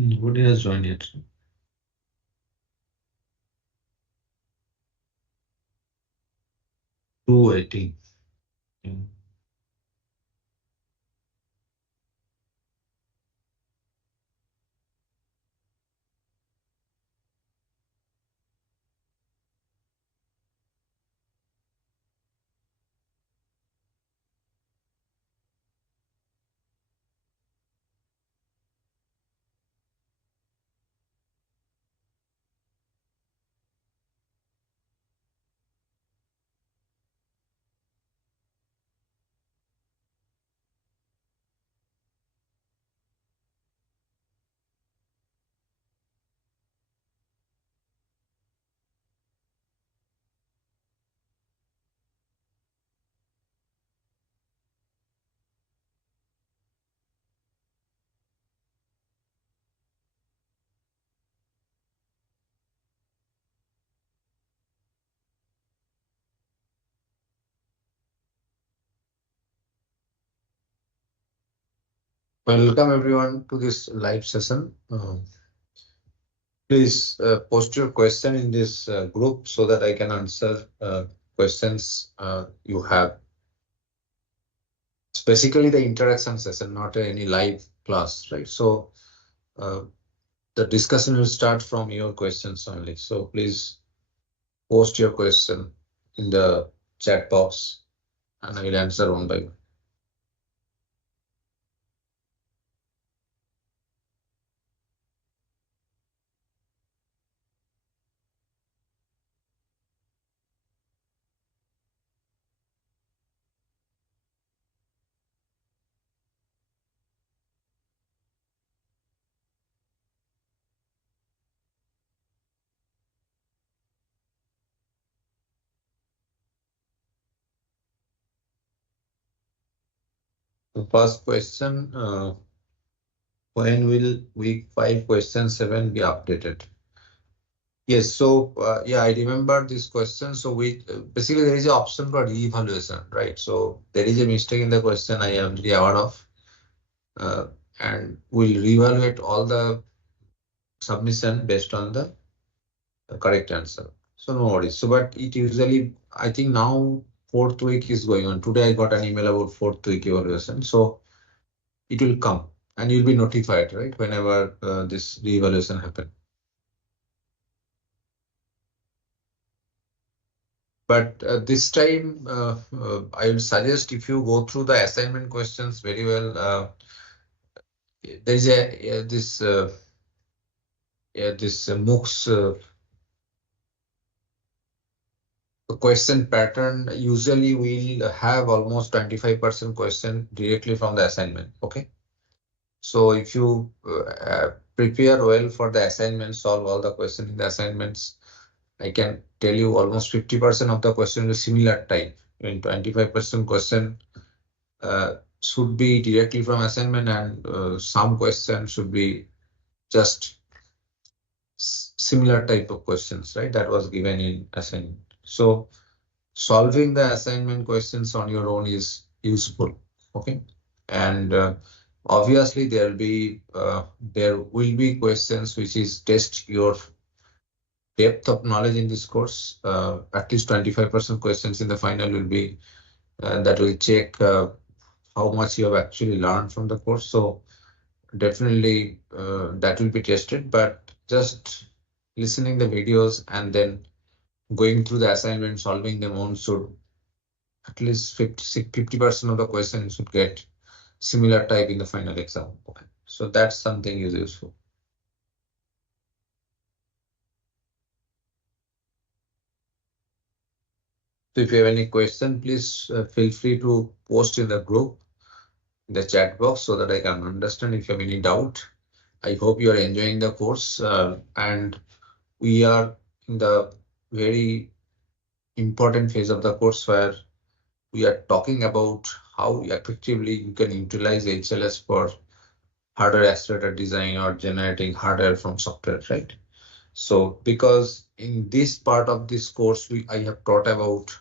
Nobody has joined yet. Two, I think. Yeah. Welcome everyone to this live session. Please post your question in this group so that I can answer questions you have. It's basically the interaction session, not any live class, right? So the discussion will start from your questions only. So please post your question in the chat box and I will answer one by one. The first question, when will week 5 question 7 be updated? Yes, so yeah, I remember this question. So we basically there is an option for re-evaluation, right? So there is a mistake in the question I am really aware of, uh, and we'll reevaluate all the submission based on the correct answer. So no worries. So but it usually, I think now fourth week is going on. Today I got an email about fourth week evaluation. So it will come and you'll be notified, right? Whenever this re-evaluation happens. But this time, I will suggest if you go through the assignment questions very well, there is a this MOOCs question pattern. Usually, we'll have almost 25% question directly from the assignment. Okay, so if you prepare well for the assignment, solve all the questions in the assignments, I can tell you almost 50% of the question is similar type. In 25% question should be directly from assignment and some questions should be just similar type of questions, right? That was given in assignment. So solving the assignment questions on your own is useful, okay? And obviously there will be questions which is test your depth of knowledge in this course. At least 25% questions in the final will be that will check how much you have actually learned from the course. So definitely that will be tested, but just listening the videos and then going through the assignment, solving them on should at least 50% of the questions should get similar type in the final exam. Okay. So that's something is useful. So if you have any question, please feel free to post in the group, in the chat box so that I can understand if you have any doubt. I hope you are enjoying the course and we are in the very important phase of the course where we are talking about how effectively you can utilize HLS for hardware accelerator design or generating hardware from software, right? So because in this part of this course, I have taught about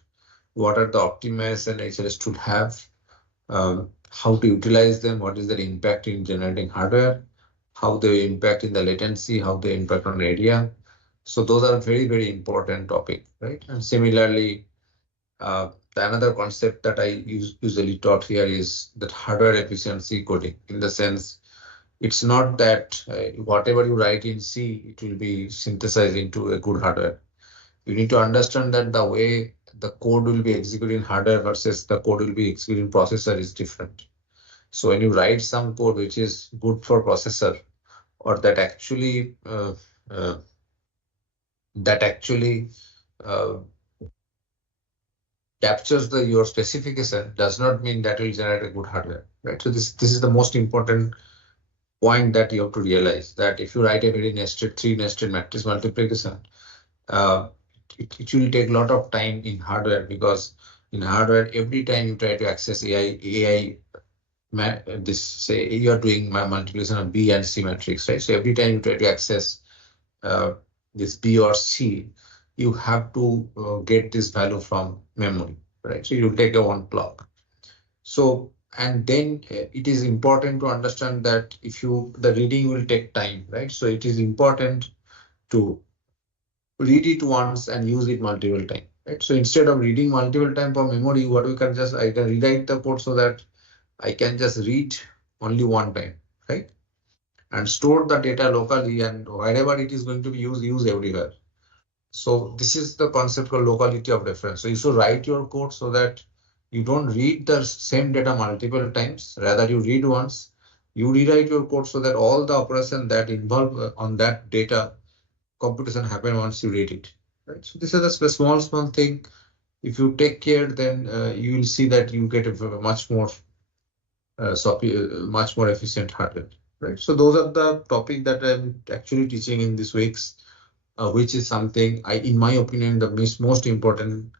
what are the optimization HLS should have, how to utilize them, what is their impact in generating hardware, how they impact in the latency, how they impact on area. So those are very, very important topic, right? And similarly, the another concept that I usually taught here is that hardware efficiency coding, in the sense it's not that whatever you write in C, it will be synthesized into a good hardware. You need to understand that the way the code will be executed in hardware versus the code will be executed in processor is different. So when you write some code which is good for processor, or uh, that actually uh, captures your specification, does not mean that will generate a good hardware, right? So this is the most important point that you have to realize, that if you write a very nested, three nested matrix multiplication, uh, it will take a lot of time in hardware, because in hardware, every time you try to access AI, this say you are doing my multiplication of B and C matrix, right? So every time you try to access uh, this B or C, you have to get this value from memory, right? So you take a one clock. So, and then it is important to understand that if the reading will take time, right? So it is important to read it once and use it multiple times, right? So instead of reading multiple times for memory, what we can just, I can rewrite the code so that I can just read only one time, right? And store the data locally, and wherever it is going to be used, use everywhere. So this is the concept called locality of reference. So you should write your code so that you don't read the same data multiple times, rather you read once, you rewrite your code so that all the operation that involve on that data computation happen once you read it, right? So this is a small thing. If you take care, then you will see that you get a much more much more efficient hardware, right? So those are the topic that I'm actually teaching in this week's, which is something in my opinion, the most important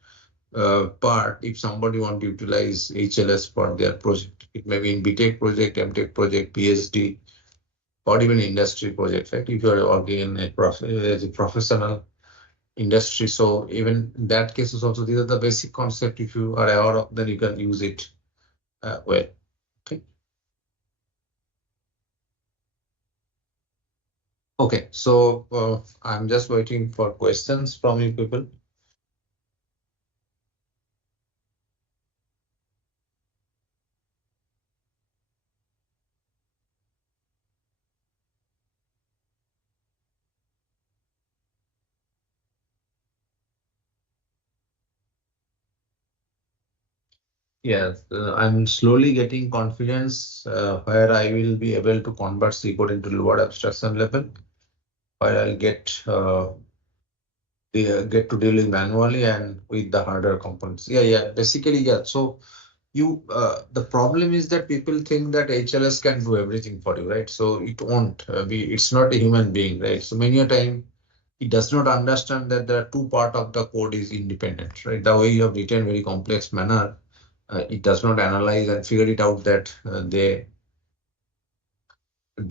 part if somebody want to utilize HLS for their project. It may be in BTech project, MTech project, PhD, or even industry project, right? If you are working in as a professional industry. So even in that cases also, these are the basic concept. If you are aware of, then you can use it well. Okay. Okay. So I'm just waiting for questions from you people. Yes, I'm slowly getting confidence where I will be able to convert C code into lower abstraction level, where I'll get to deal with manually and with the harder components. Yeah. Basically, yeah. So the problem is that people think that HLS can do everything for you, right? So it won't be. It's not a human being, right? So many a time it does not understand that there are two part of the code is independent, right? The way you have written very complex manner, it does not analyze and figure it out that they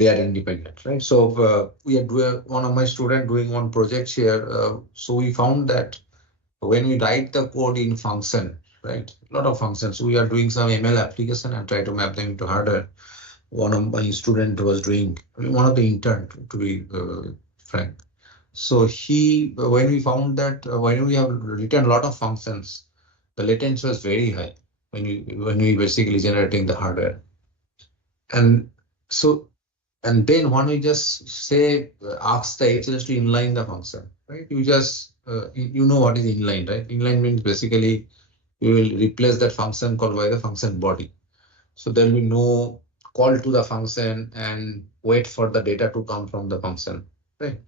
are independent, right? So we are doing one of my student doing one project here. So we found that when we write the code in function, right, a lot of functions, we are doing some ML application and try to map them into hardware. One of my student was doing, one of the intern, to be frank. So when we found that when we have written a lot of functions, the latency was very high when we basically generating the hardware. And so, and then when we just say, ask the HLS to inline the function, right? You just, you know what is inline, right? Inline means basically you will replace that function called by the function body. So there will be no call to the function and wait for the data to come from the function, right?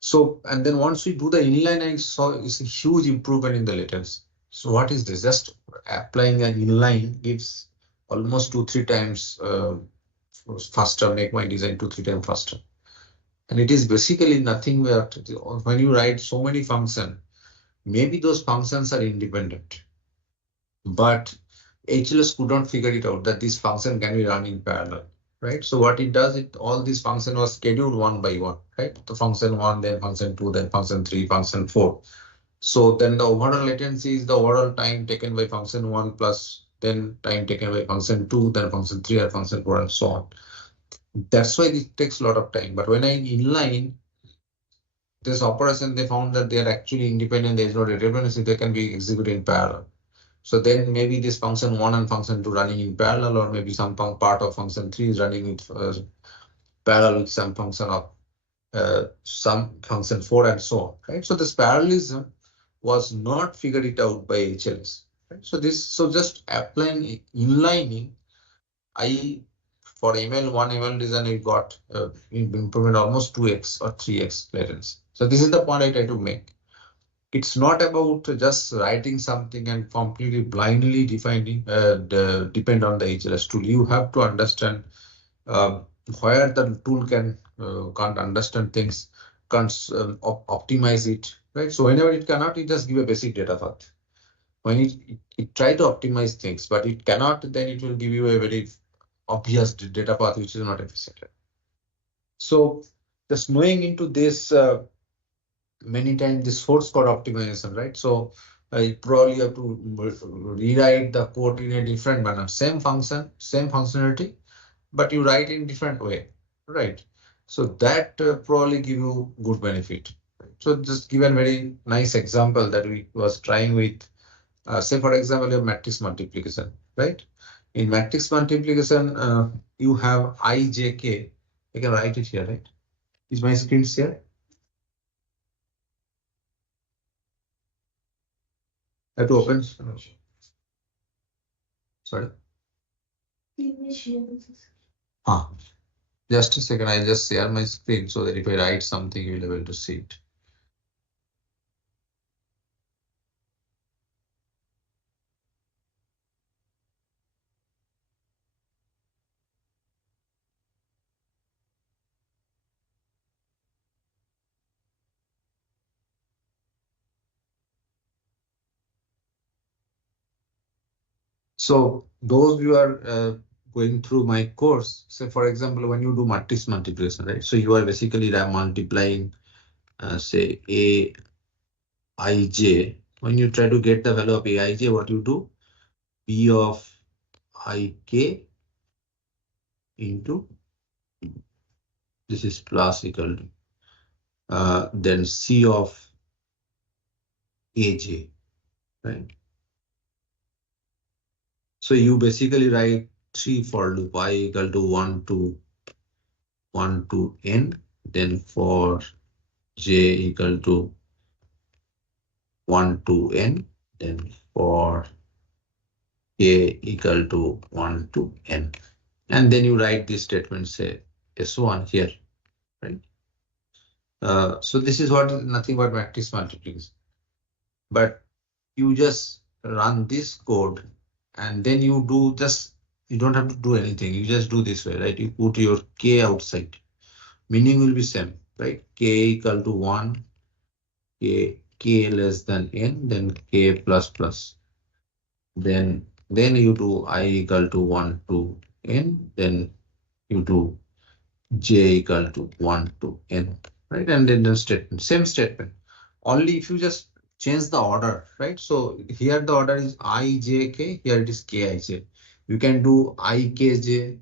So, and then once we do the inline, I saw it's a huge improvement in the latency. So what is this? Just applying an inline gives almost 2-3 times faster, make my design 2-3 times faster. And it is basically nothing where when you write so many functions, maybe those functions are independent, but HLS could not figure it out that this function can be run in parallel, right? So what it does, all these function was scheduled one by one, right? The function one, then function two, then function three, function four. So then the overall latency is the overall time taken by function one plus then time taken by function two, then function three, or function four, and so on. That's why it takes a lot of time. But when I inline this operation, they found that they are actually independent. There is no dependency. They can be executed in parallel. So then maybe this function 1 and function 2 running in parallel, or maybe some part of function 3 is running with parallel with some function of some function 4 and so on, right? So this parallelism was not figured it out by HLS, right? So just applying inlining, for ML1 ML design, it got improvement almost 2x or 3x latency. So this is the point I try to make. It's not about just writing something and completely blindly defining depend on the HLS tool. You have to understand where the tool can't understand things, can't optimize it, right? So whenever it cannot, it just give a basic data path. When it try to optimize things, but it cannot, then it will give you a very obvious data path which is not efficient. So just knowing into this many times this source code optimization, right? So you probably have to rewrite the code in a different manner. Same function, same functionality, but you write in different way, right? So that probably give you good benefit. So just give a very nice example that we was trying with, say for example, your matrix multiplication, right? In matrix multiplication, you have ijk. I can write it here, right? Is my screen here? I have to open. Sorry. Just a second. I'll just share my screen so that if I write something, you'll be able to see it. So those you are going through my course, say for example, when you do matrix multiplication, right? So you are basically multiplying, say Aij. When you try to get the value of Aij, what you do? B of Ik into, this is plus equal to, then C of Aj, right? So you basically write 3 for loop, I equal to 1 to n, then for j equal to 1 to n, then for k equal to 1 to n. And then you write this statement, say S1 here, right? So this is what nothing but matrix multiplication. But you just run this code and then you do just, you don't have to do anything. You just do this way, right? You put your k outside. Meaning will be same, right? K equal to 1, k less than n, then k plus plus. Then you do I equal to 1 to n, then you do j equal to 1 to n, right? And then the statement, same statement. Only if you just change the order, right? So here the order is I, j, k, here it is k, I, j. You can do I, k, j,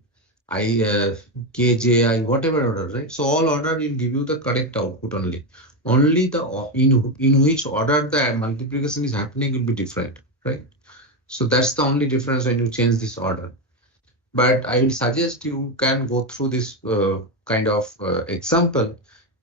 k, j, I, whatever order, right? So all order will give you the correct output only. Only the in which order the multiplication is happening will be different, right? So that's the only difference when you change this order. But I will suggest you can go through this kind of example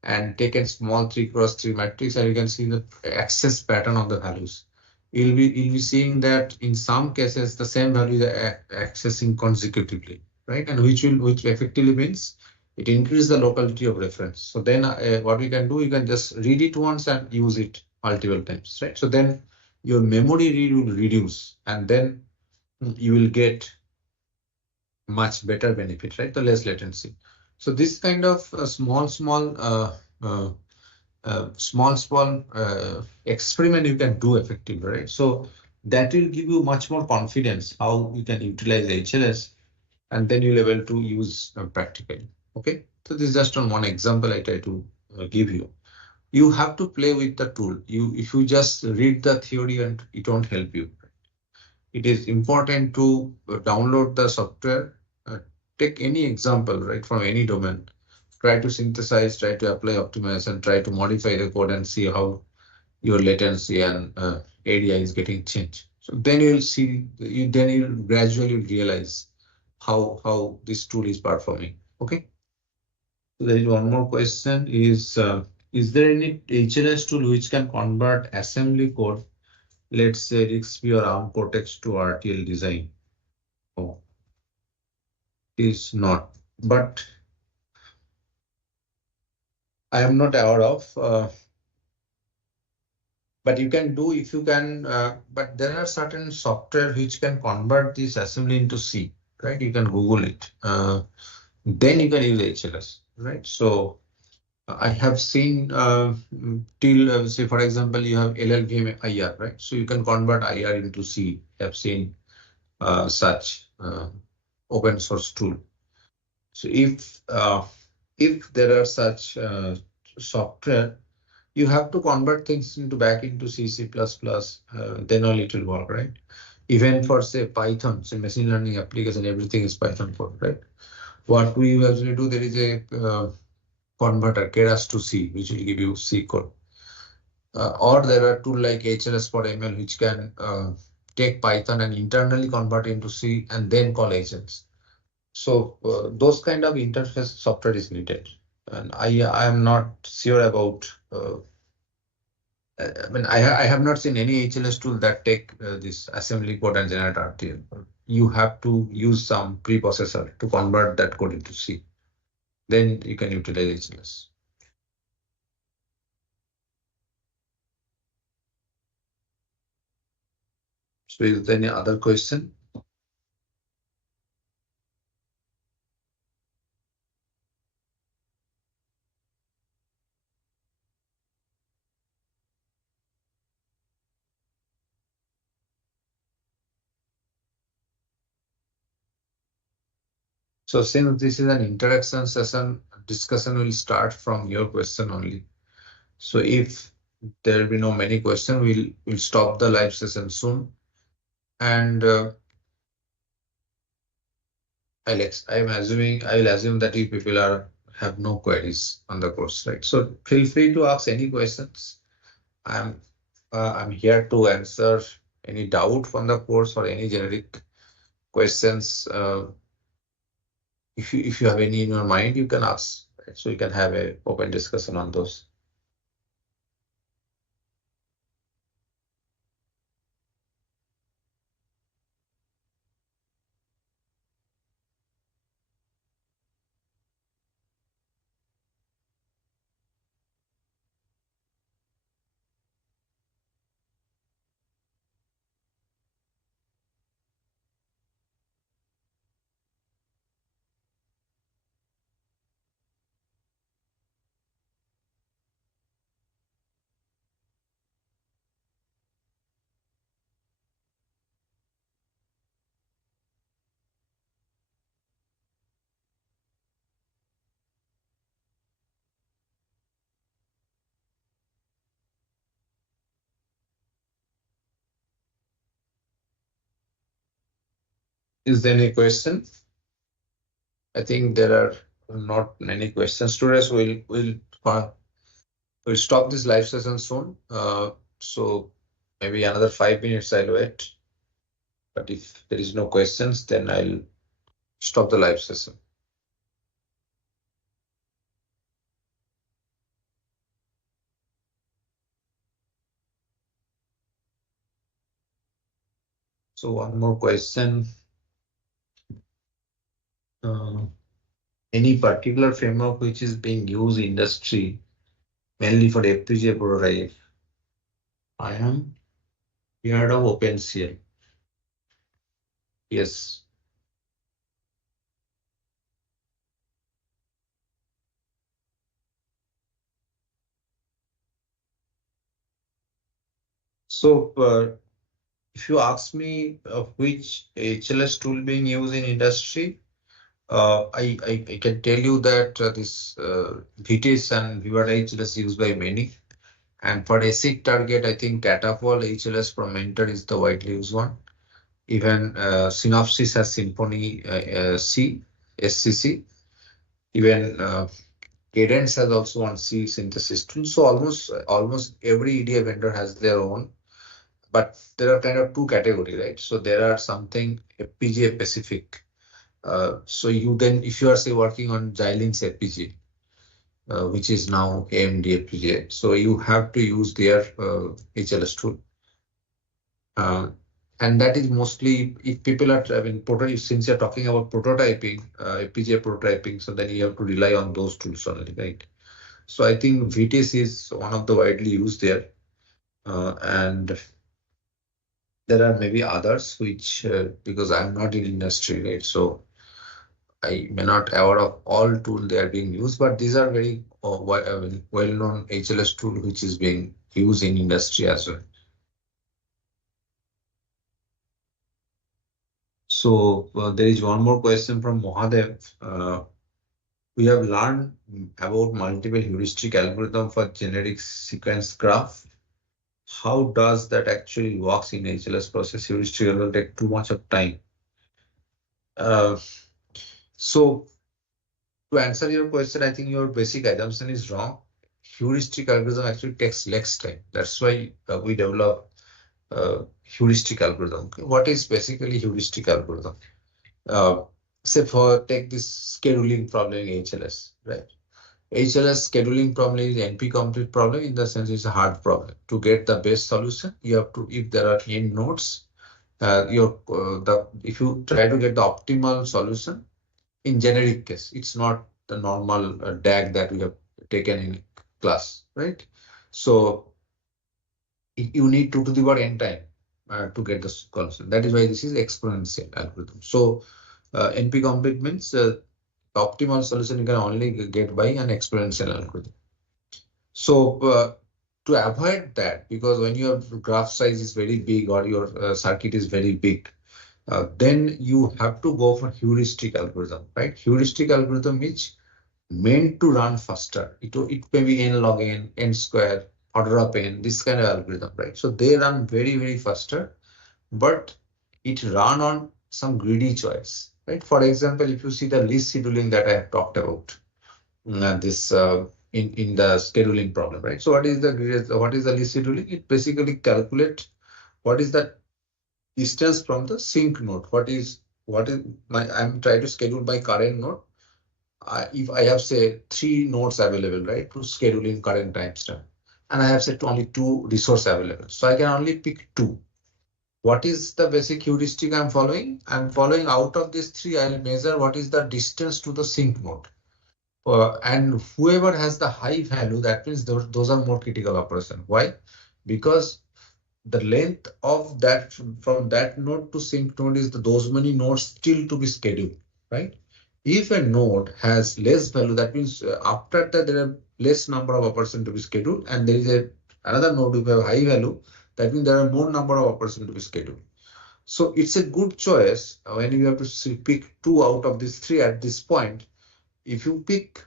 and take a small 3x3 matrix, and you can see the access pattern of the values. You'll be seeing that in some cases the same values are accessing consecutively, right? And which effectively means it increases the locality of reference. So then what we can do, you can just read it once and use it multiple times, right? So then your memory read will reduce, and then you will get much better benefit, right? The less latency. So this kind of small experiment you can do effectively, right? So that will give you much more confidence how you can utilize HLS, and then you'll able to use practically. Okay, so this is just on one example I try to give you. You have to play with the tool. If you just read the theory and it won't help you. It is important to download the software, take any example, right, from any domain, try to synthesize, try to apply, optimize, and try to modify the code and see how your latency and area is getting changed. So then you'll see, then you'll gradually realize how this tool is performing. Okay. So there is one more question: is there any HLS tool which can convert assembly code, let's say RISC-V or ARM Cortex, to RTL design? No, is not. But I am not aware of. But you can do if you can. But there are certain software which can convert this assembly into C. Right? You can Google it. Then you can use HLS. Right? So I have seen till say for example you have LLVM IR, right? So you can convert IR into C. I have seen such open source tool. So if there are such software, you have to convert things back into C, C++, then only it will work, right? Even for say Python, say machine learning application, everything is Python code, right? What we usually do, there is a converter, Keras to C, which will give you C code. Or there are tools like HLS for ML, which can take Python and internally convert into C and then call HLS. So those kind of interface software is needed. And I am not sure about, I mean, I have not seen any HLS tool that take this assembly code and generate RTL. You have to use some preprocessor to convert that code into C. Then you can utilize HLS. So is there any other question? So since this is an interaction session, discussion will start from your question only. So if there will be no many questions, we'll stop the live session soon. And I will assume that you people have no queries on the course, right? So feel free to ask any questions. I'm here to answer any doubt from the course or any generic questions. If you have any in your mind, you can ask. Right? So you can have an open discussion on those. Is there any question? I think there are not many questions today, so we'll stop this live session soon. So maybe another 5 minutes I'll wait. But if there is no questions, then I'll stop the live session. So one more question. Any particular framework which is being used in industry mainly for FPGA prototype? I am heard of OpenCL. Yes. So if you ask me which HLS tool being used in industry, I can tell you that this VTIS and Vivat HLS used by many. And for ASIC target, I think Catapult HLS from Mentor is the widely used one. Even Synopsys has Symphony C. SCC. Even Cadence has also one C synthesis tool. So almost every EDA vendor has their own, but there are kind of two categories, right? So there are something FPGA specific. So you then, if you are say working on Xilinx FPGA, which is now AMD FPGA, so you have to use their HLS tool. And that is mostly if people are, I mean, since you're talking about prototyping, FPGA prototyping, so then you have to rely on those tools only, right? So I think VTS is one of the widely used there. And there are maybe others which, because I'm not in industry, right? So I may not aware of all tools they are being used, but these are very well-known HLS tool which is being used in industry as well. So there is one more question from Mohadev. We have learned about multiple heuristic algorithm for generic sequence graph. How does that actually works in HLS process? Heuristic will take too much of time. So to answer your question, I think your basic assumption is wrong. Heuristic algorithm actually takes less time. That's why we develop heuristic algorithm. What is basically heuristic algorithm? Say take this scheduling problem in HLS, right? HLS scheduling problem is NP complete problem, in the sense it's a hard problem. To get the best solution, you have to, if there are n nodes, if you try to get the optimal solution in generic case, it's not the normal DAG that we have taken in class, right? So you need 2 to the power n time to get the solution. That is why this is exponential algorithm. So NP complete means the optimal solution you can only get by an exponential algorithm. So to avoid that, because when your graph size is very big or your circuit is very big, then you have to go for heuristic algorithm, right? Heuristic algorithm is meant to run faster. It may be n log n, n square, order of n, this kind of algorithm, right? So they run very, very faster, but it run on some greedy choice, right? For example, if you see the list scheduling that I have talked about, this in the scheduling problem, right? So what is the list scheduling? It basically calculate what is the distance from the sync node. I'm trying to schedule my current node. If I have say 3 nodes available, right, to schedule in current timestamp, and I have set only 2 resource available, so I can only pick 2. What is the basic heuristic I'm following? I'm following out of these 3, I'll measure what is the distance to the sync node. And whoever has the high value, that means those are more critical operation. Why? Because the length of that from that node to sync node is those many nodes still to be scheduled, right? If a node has less value, that means after that there are less number of operations to be scheduled, and there is another node with a high value, that means there are more number of operations to be scheduled. So it's a good choice when you have to pick 2 out of these 3 at this point. If you pick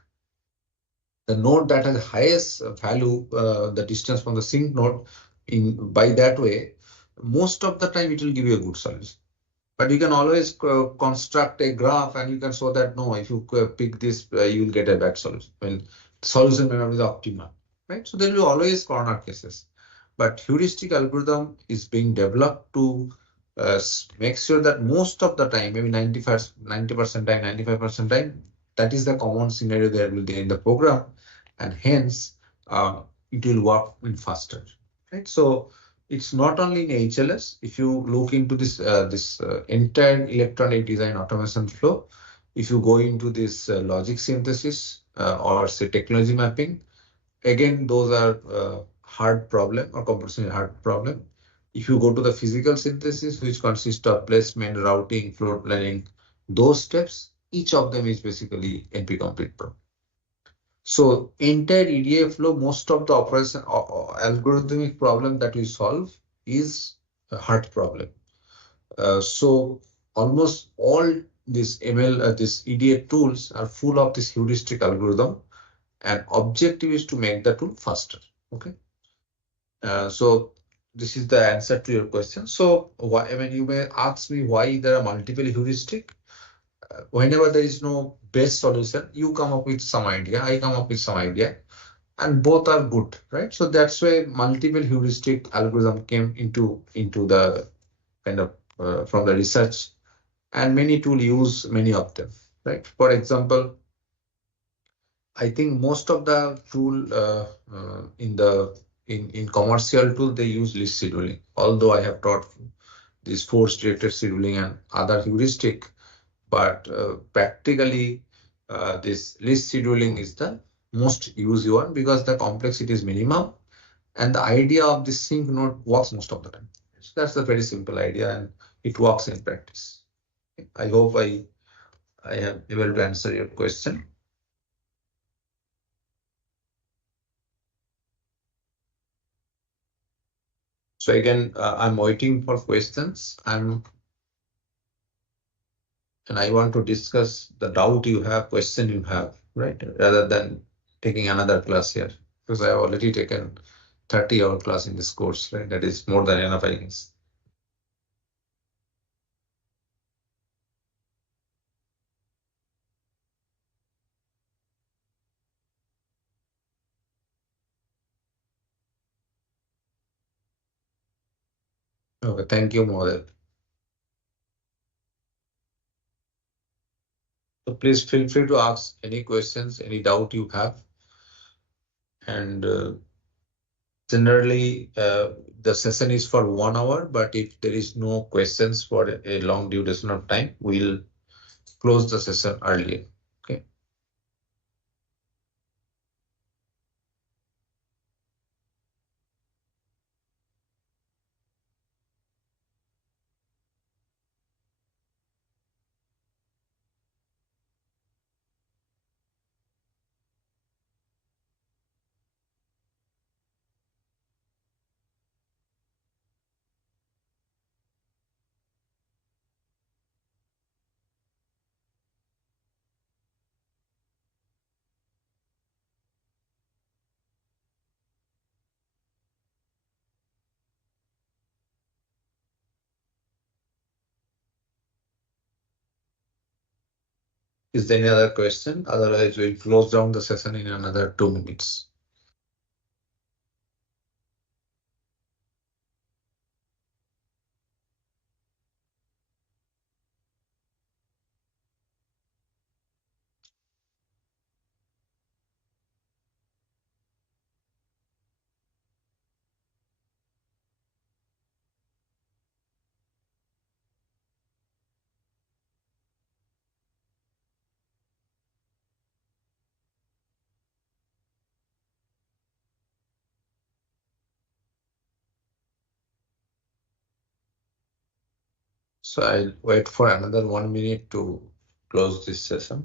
the node that has highest value, the distance from the sync node, by that way, most of the time it will give you a good solution. But you can always construct a graph and you can show that no, if you pick this, you will get a bad solution. Well, the solution may not be the optimal, right? So there will be always corner cases. But heuristic algorithm is being developed to make sure that most of the time, maybe 90% time, 95% time, that is the common scenario there will be in the program, and hence it will work faster, right? So it's not only in HLS. If you look into this entire electronic design automation flow, if you go into this logic synthesis or say technology mapping, again those are hard problem or computationally hard problem. If you go to the physical synthesis, which consists of placement, routing, floor planning, those steps, each of them is basically NP complete problem. So entire EDA flow, most of the operation algorithmic problem that we solve is a hard problem. So almost all this this EDA tools are full of this heuristic algorithm, and objective is to make the tool faster. Okay. So this is the answer to your question. So why, I mean, you may ask me why there are multiple heuristic. whenever there is no best solution, you come up with some idea, I come up with some idea, and both are good, right? So that's why multiple heuristic algorithm came into the kind of from the research, and many tools use many of them, right? For example, I think most of the tool in commercial tool they use list scheduling. Although I have taught this force directed scheduling and other heuristic, but practically this list scheduling is the most used one because the complexity is minimum and the idea of this sync node works most of the time. So that's a very simple idea and it works in practice. I hope I am able to answer your question. So again, I'm waiting for questions. And I want to discuss the doubt you have, question you have, right? Rather than taking another class here, because I have already taken 30-hour class in this course, right? That is more than enough, I guess. Okay, thank you, Model. So please feel free to ask any questions, any doubt you have. And generally, the session is for 1 hour, but if there is no questions for a long duration of time, we'll close the session earlier. Okay. Is there any other question? Otherwise, we'll close down the session in another 2 minutes. So I'll wait for another 1 minute to close this session.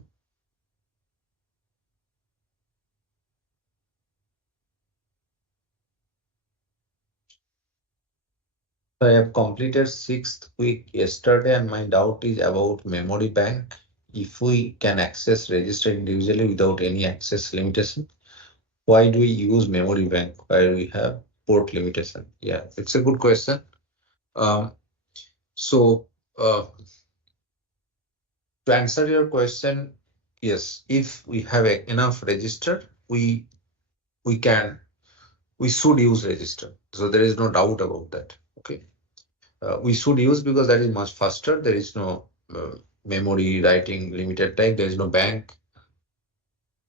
I have completed 6th week yesterday, and my doubt is about memory bank. If we can access register individually without any access limitation, why do we use memory bank where we have port limitation? Yeah, it's a good question. So to answer your question, yes, if we have enough register, we should use register. So there is no doubt about that. Okay, we should use because that is much faster. There is no memory writing limited time. There is no bank.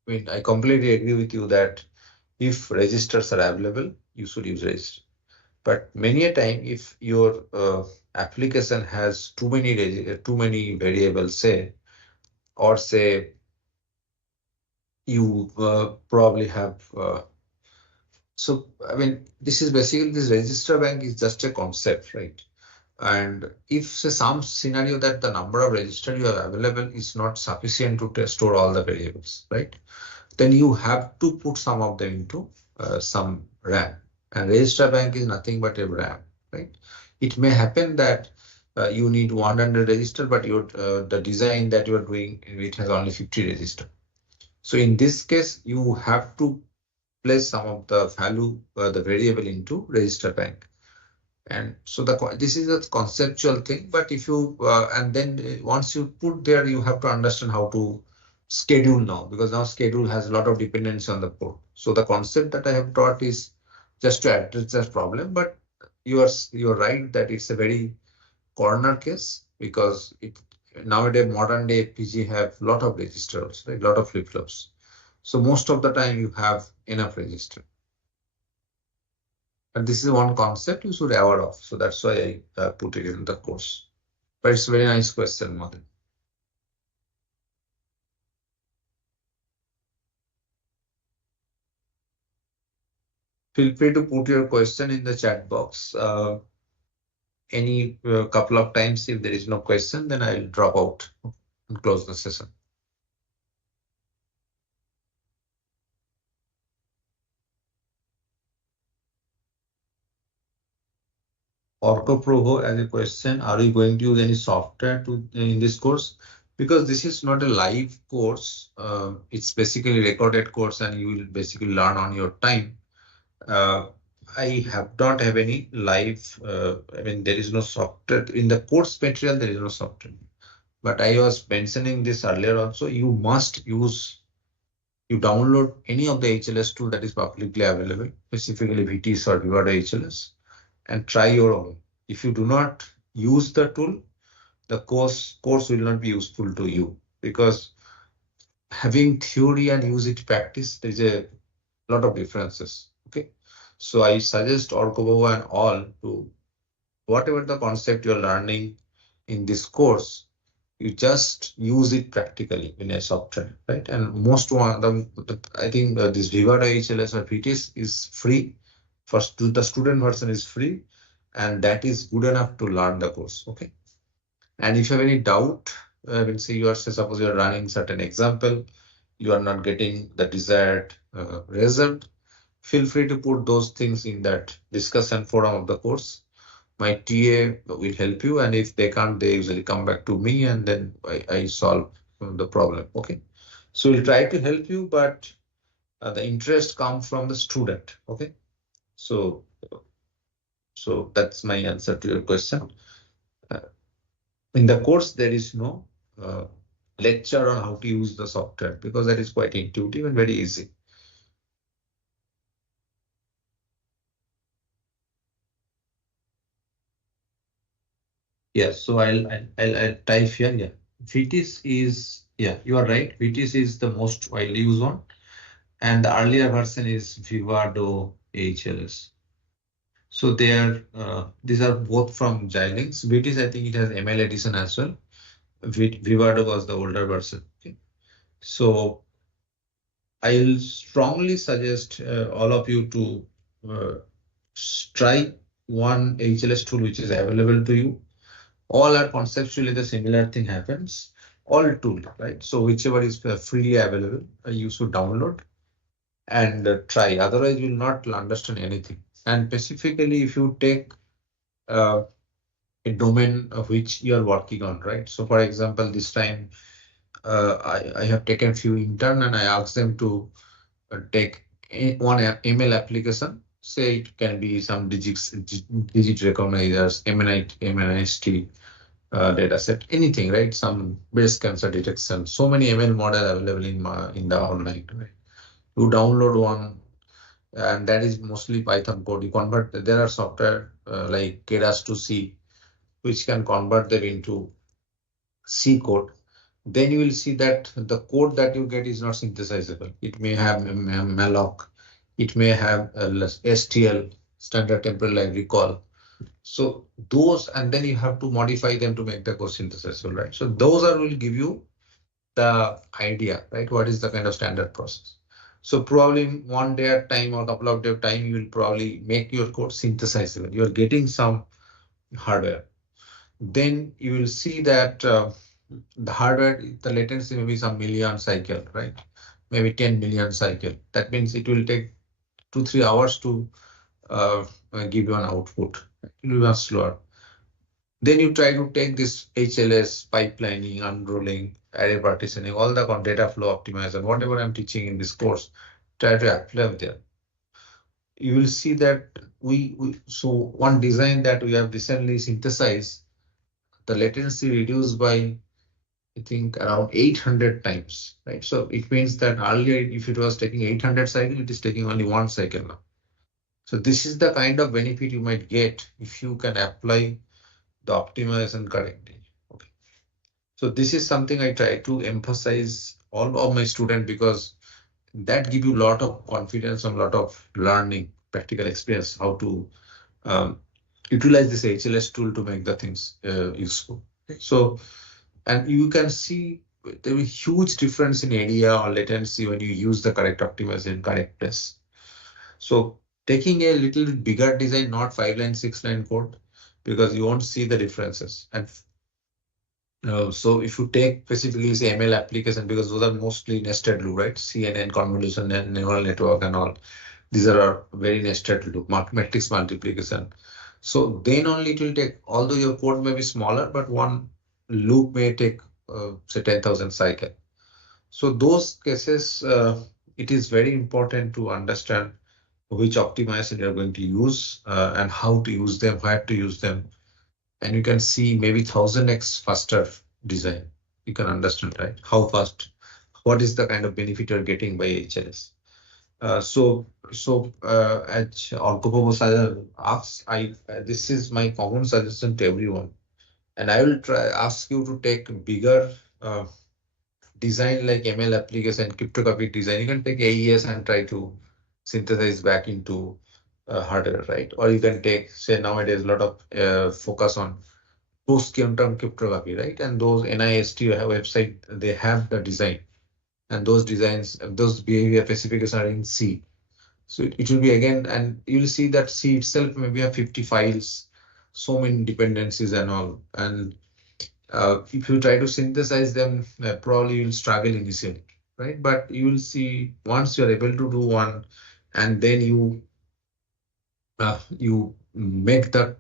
I mean, I completely agree with you that if registers are available, you should use register. But many a time, if your application has too many variables, say, or say you probably have so I mean this is basically this register bank is just a concept, right? And if say some scenario that the number of register you have available is not sufficient to store all the variables, right? Then you have to put some of them into some RAM, and register bank is nothing but a RAM, right? It may happen that you need 100 register, but your the design that you are doing it has only 50 register. So in this case, you have to place some of the value, the variable into register bank. And so this is a conceptual thing, but if you and then once you put there, you have to understand how to schedule now, because now schedule has a lot of dependency on the code. So the concept that I have taught is just to address that problem, but you're right that it's a very corner case, because it nowadays modern day FPG have a lot of registers, right? A lot of flip-flops. So most of the time you have enough register. And this is one concept you should be aware of. So that's why I put it in the course. But it's a very nice question, Madan. Feel free to put your question in the chat box. Any couple of times, if there is no question, then I'll drop out and close the session. Orco Provo as a question, are we going to use any software in this course? Because this is not a live course, it's basically recorded course and you will basically learn on your time. I don't have any live, I mean, there is no software in the course material, there is no software. But I was mentioning this earlier also, you download any of the HLS tool that is publicly available, specifically VTs or Vivado HLS, and try your own. If you do not use the tool, the course will not be useful to you, because having theory and use it practice, there's a lot of differences. Okay, so I suggest Orkobo and all to whatever the concept you're learning in this course, you just use it practically in a software, right? And most one of them, I think this Vivado HLS or VTs is free. First, the student version is free, and that is good enough to learn the course. Okay. And if you have any doubt, say suppose you are running certain example, you are not getting the desired result, feel free to put those things in that discussion forum of the course. My TA will help you, and if they can't, they usually come back to me, and then I solve the problem. Okay, so we'll try to help you, but the interest comes from the student. Okay, so that's my answer to your question. In the course, there is no lecture on how to use the software, because that is quite intuitive and very easy. Yes, so I'll type here. Yeah, VTIS is, yeah, you are right. VTIS is the most widely used one, and the earlier version is Vivado HLS. So they are these are both from Xilinx. VTIS, I think it has ML edition as well. Vivado was the older version. Okay, so I'll strongly suggest all of you to try one HLS tool which is available to you. All are conceptually the similar thing happens. All tool, right? So whichever is freely available, you should download and try. Otherwise, you will not understand anything. And specifically, if you take a domain of which you are working on, right? So, for example, this time I have taken few intern and I asked them to take one email application. Say it can be some digit recognizers, MNIST data set, anything, right? Some breast cancer detection. So many ML model available in the online, right? You download one, and that is mostly Python code. You convert. There are software like Keras to C, which can convert them into C code. Then you will see that the code that you get is not synthesizable. It may have malloc, it may have STL, standard temporal library call. So those, and then you have to modify them to make the code synthesizable, right? So those will give you the idea, right? What is the kind of standard process? So probably in one day at time or a couple of days time, you will probably make your code synthesizable. You're getting some hardware. Then you will see that the hardware, the latency may be some million cycle, right? Maybe 10 million cycle. That means it will take 2-3 hours to give you an output. It will be much slower. Then you try to take this HLS, pipelining, unrolling, array partitioning, all the data flow optimizer, whatever I'm teaching in this course, try to apply there. you will see that so one design that we have recently synthesized, the latency reduced by I think around 800 times, right? So it means that earlier, if it was taking 800 cycle, it is taking only 1 cycle now. So this is the kind of benefit you might get if you can apply the optimization correctly. Okay. So this is something I try to emphasize all of my students because that give you a lot of confidence and a lot of learning, practical experience, how to um, utilize this HLS tool to make the things useful. Okay. So, and you can see there is huge difference in area or latency when you use the correct optimization in correct place. So taking a little bit bigger design, not 5 line, 6 line code, because you won't see the differences. And so if you take specifically say ML application, because those are mostly nested loop, right? CNN, convolution, and neural network and all. These are very nested loop, matrix multiplication. So then only it will take, although your code may be smaller, but one loop may take say 10,000 cycle. So those cases, it is very important to understand which optimization you're going to use and how to use them, where to use them. And you can see maybe 1000x faster design. You can understand, right? How fast, what is the kind of benefit you're getting by HLS. As Orkopo asks, this is my common suggestion to everyone, and I will try ask you to take bigger design like ML application, cryptographic design. You can take AES and try to synthesize back into hardware, right? Or you can take, say nowadays a lot of focus on post-quantum cryptography, right? And those NIST website, they have the design, and those designs, those behavior specifications are in C. So it will be again, and you'll see that C itself maybe have 50 files, so many dependencies and all. And if you try to synthesize them, probably you'll struggle initially, right? But you will see once you're able to do one, and then you make that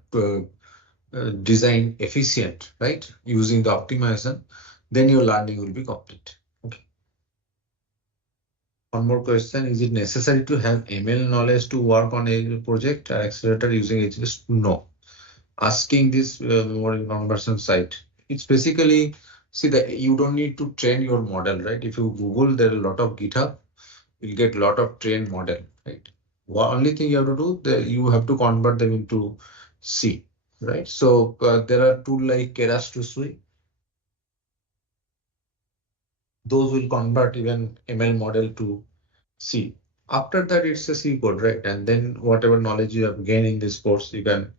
design efficient, right? Using the optimization, then your learning will be complete. Okay. One more question: is it necessary to have ML knowledge to work on a project or accelerator using HLS? No. Asking this memory conversion site, it's basically, see that you don't need to train your model, right? If you Google, there are a lot of GitHub, you'll get a lot of trained model, right? Only thing you have to do, you have to convert them into C, right? So there are tools like Keras to Sui. Those will convert even ML model to C. After that, it's a C code, right? And then whatever knowledge you have gained in this course, you can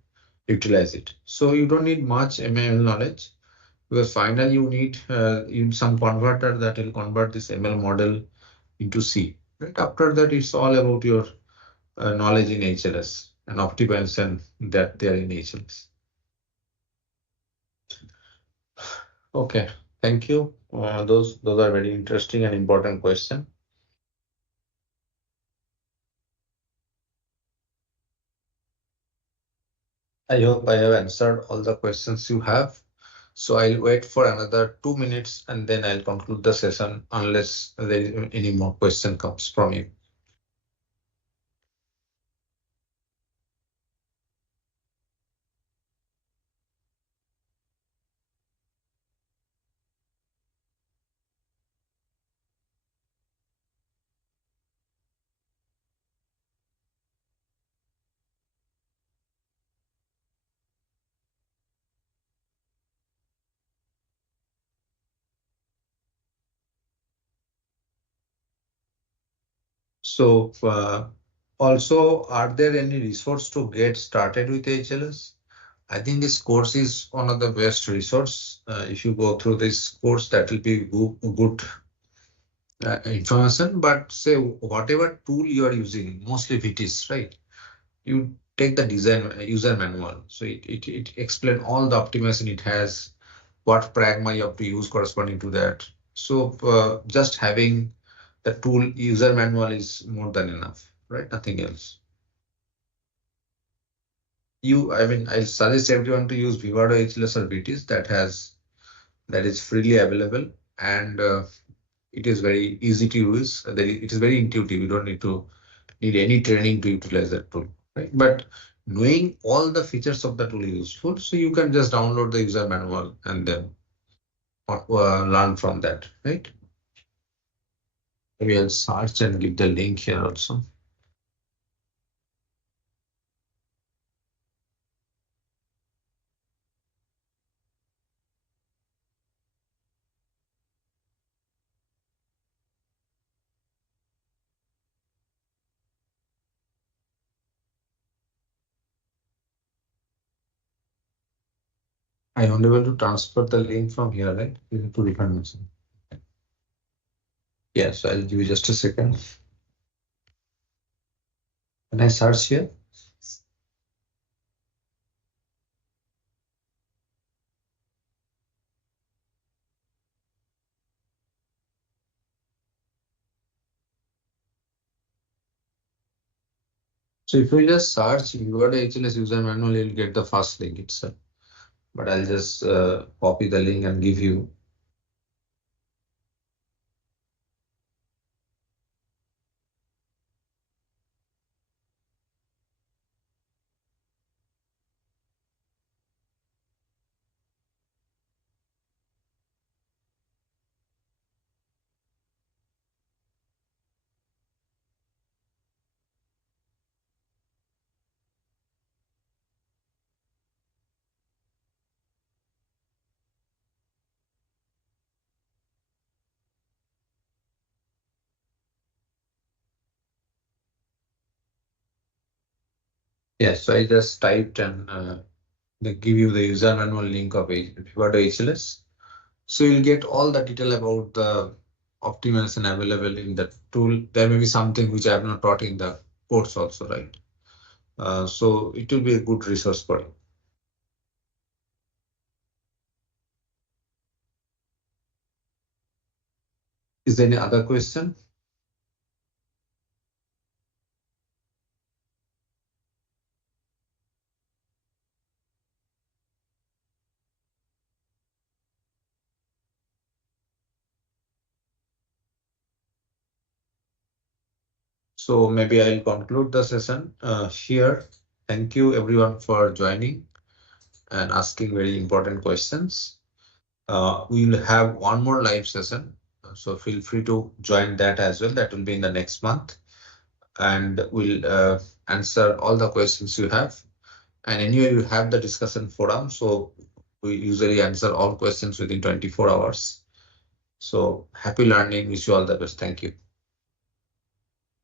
utilize it. So you don't need much ML knowledge, because finally you need some converter that will convert this ML model into C. Right after that, it's all about your knowledge in HLS and optimization that they are in HLS. Okay, thank you. Those are very interesting and important questions. I hope I have answered all the questions you have. So I'll wait for another 2 minutes and then I'll conclude the session unless there is any more question comes from you. So also, are there any resource to get started with HLS? I think this course is one of the best resource. If you go through this course, that will be good information. But say whatever tool you are using, mostly VTs, right? You take the design user manual. So it explains all the optimization it has, what pragma you have to use corresponding to that. So just having the tool user manual is more than enough, right? Nothing else. I mean, I suggest everyone to use Vivado HLS or VTs that is freely available, and it is very easy to use. It is very intuitive. You don't need to need any training to utilize that tool, right? But knowing all the features of the tool is useful, so you can just download the user manual and then learn from that, right? Maybe I'll search and give the link here also. I'm unable to transfer the link from here, right? You have to refund me. Yes, I'll give you just a second. Can I search here? So if you just search Guwahati HLS user manual, you'll get the first link itself. But I'll just copy the link and give you. Yes, so I just typed and they give you the user manual link of Guwahati HLS. So you'll get all the detail about the optimization available in that tool. There may be something which I have not taught in the course also, right? So it will be a good resource for you. Is there any other question? So maybe I'll conclude the session here. Thank you everyone for joining and asking very important questions. We will have one more live session, so feel free to join that as well. That will be in the next month, and we'll answer all the questions you have. And anyway, you have the discussion forum, so we usually answer all questions within 24 hours. So happy learning. Wish you all the best. Thank you.